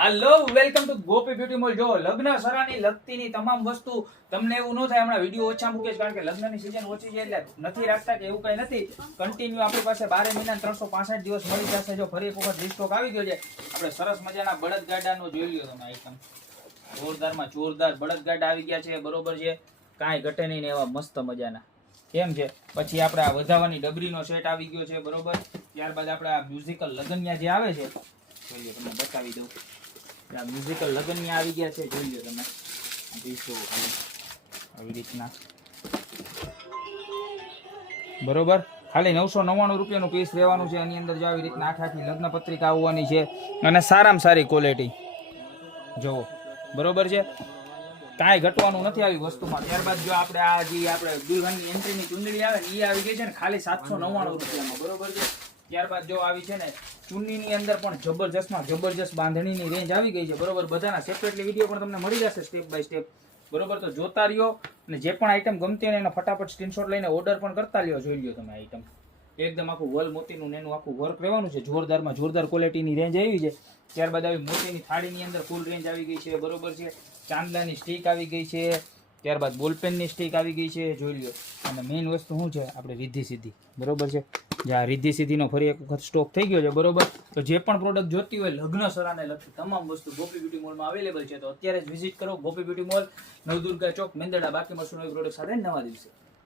Hello welcome to Gopi beauty mall. જો લગ્ન સરાની લગતીની તમામ વસ્તુ તમને એવું ન થાય હમણાં વિડીયો ઓછા મૂકે છે કારણ કે લગ્નની સીઝન ઓછી છે એટલે નથી રાખતા કે એવું કઈ નથી. કન્ટિન્યુ આપણી પાસે 12 મહિના 365 દિવસ મળી જશે. જો ફરી એક વખત રિસ્ટોક આવી ગયો છે. આપણે સરસ મજાના બળદ ગાડાનો જોઈ લ્યો તમે આઈટમ. જોરદારમાં જોરદાર બળદ ગાડા આવી ગયા છે, બરોબર છે, કાંઈ ઘટે નહીં ને એવા મસ્ત મજાના. કેમ છે? પછી આપણે આ વધાવાની ડબરીનો સેટ આવી ગયો છે, બરોબર. ત્યારબાદ આપણે આ મ્યુઝિકલ લગનિયા જે આવે છે જોઈ લો, તમને બતાવી દઉં. આ મ્યુઝિકલ લગનિયા આવી ગયા છે, જોઈ લો તમે. આવી રીતના બરોબર. ખાલી 999 રૂપિયાનું પીસ રહેવાનું છે. એની અંદર જો આવી રીતના આખી લગ્ન પત્રિકા આવવાની છે અને સારામાં સારી ક્વોલિટી જોવો, બરોબર છે, કાંઈ ઘટવાનું નથી આવી વસ્તુમાં. ત્યારબાદ જો આપણે આ જે આપણે દુલ્હનની એન્ટ્રીની ચુંદડી આવે ને એ આવી ગઈ છે ને ખાલી 799 રૂપિયામાં, બરોબર છે. ત્યારબાદ જો આવી છે ને ચુન્નીની અંદર પણ જબરજસ્તમાં જબરજસ્ત બાંધણીની રેન્જ આવી ગઈ છે, બરોબર. બધાના સેપરેટલી વિડીયો પણ તમને મળી જશે સ્ટેપ બાય સ્ટેપ, બરોબર. તો જોતા રહ્યો અને જે પણ આઈટમ ગમતી હોય એને ફટાફટ સ્ક્રીનશોટ લઈને ઓર્ડર પણ કરતા લ્યો. જોઈ લ્યો તમે આઈટમ એકદમ આખું વલ મોતીનું એનું આખું વર્ક રહેવાનું છે. જોરદારમાં જોરદાર ક્વોલિટીની રેન્જ આવી છે. ત્યારબાદ આવી મોતીની થાળીની અંદર ફૂલ રેન્જ આવી ગઈ છે, બરોબર છે. ચાંદલાની સ્ટીક આવી ગઈ છે. ત્યારબાદ બોલપેનની સ્ટીક આવી ગઈ છે, જોઈ લ્યો. અને મેઇન વસ્તુ શું છે? આપણે રિદ્ધિ સિદ્ધિ, બરોબર છે. જ્યાં રિદ્ધિ સિદ્ધિનો ફરી એક વખત સ્ટોક થઈ ગયો છે, બરોબર. તો જે પણ પ્રોડક્ટ જોતી હોય લગ્ન સરાને લગતી તમામ વસ્તુ ગોપી બ્યુટી મોલમાં અવેલેબલ છે. તો અત્યારે જ વિઝિટ કરો ગોપી બ્યુટી મોલ, નવદુર્ગા ચોક, મેંદરડા. બાકી મળશું નવી પ્રોડક્ટ સાથે નવા દિવસે.